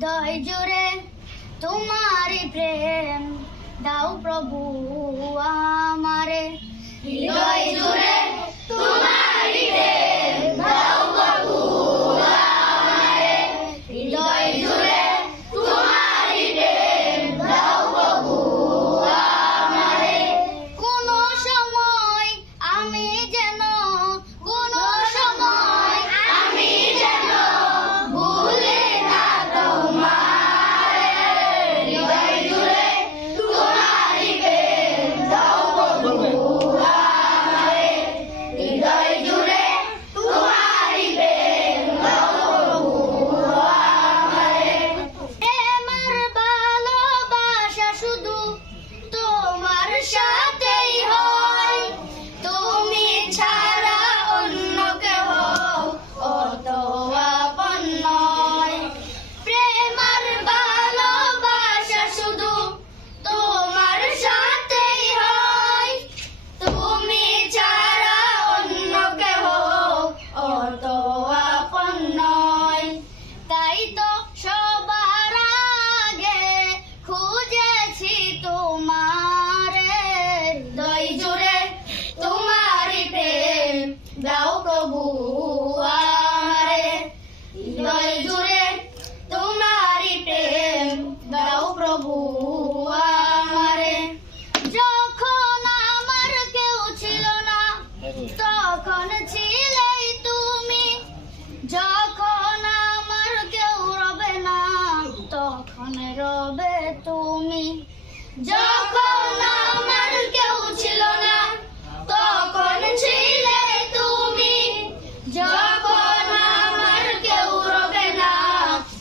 হৃদয় জুড়ে তোমারি প্রেম দাও প্রভু আমারে। হৃদয় জুড়ে তোমারি প্রেম দাও প্রভু আমারে। হৃদয় জুড়ে তোমারি প্রেম দাও প্রভু আমারে। কোন সময় আমি যেন ভুলে না তোমারে। হৃদয় জুড়ে তোমারি প্রেম দাও প্রভু আমারে। হৃদয় জুড়ে তোমারি প্রেম দাও প্রভু আমারে। প্রেমের ভালোবাসা শুধু তোমার সাথেই হয়, তুমি ছাড়া অন্য কেউ অত আপন নয়। প্রেমের ভালোবাসা শুধু তোমার সাথেই হয়, তুমি ছাড়া অন্য কেউ অত আপন নয়। তাই তো সবার আগে খুঁজেছি তোমারে। হৃদয় জুড়ে তোমারি প্রেম দাও প্রভু আমারে। হৃদয় জুড়ে তোমারি প্রেম দাও প্রভু আমারে। যখন আমার কেউ ছিল না তখন ছিলেই তুমি, যখন আমার কেউ রবে না তখন রবে তুমি। যখন আমার কেউ ছিল না তখন ছিলে তুমি, যখন আমার কেউ রবে না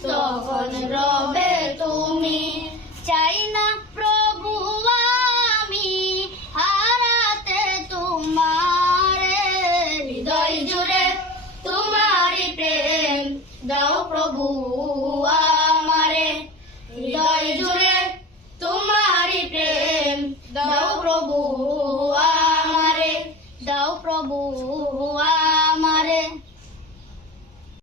তখন রবে তুমি। চাই না প্রভু আমি হারাতে তোমারে। হৃদয় জুড়ে তোমারি প্রেম দাও প্রভু আমারে। হৃদয় জুড়ে তোমারি প্রেম দাও প্রভু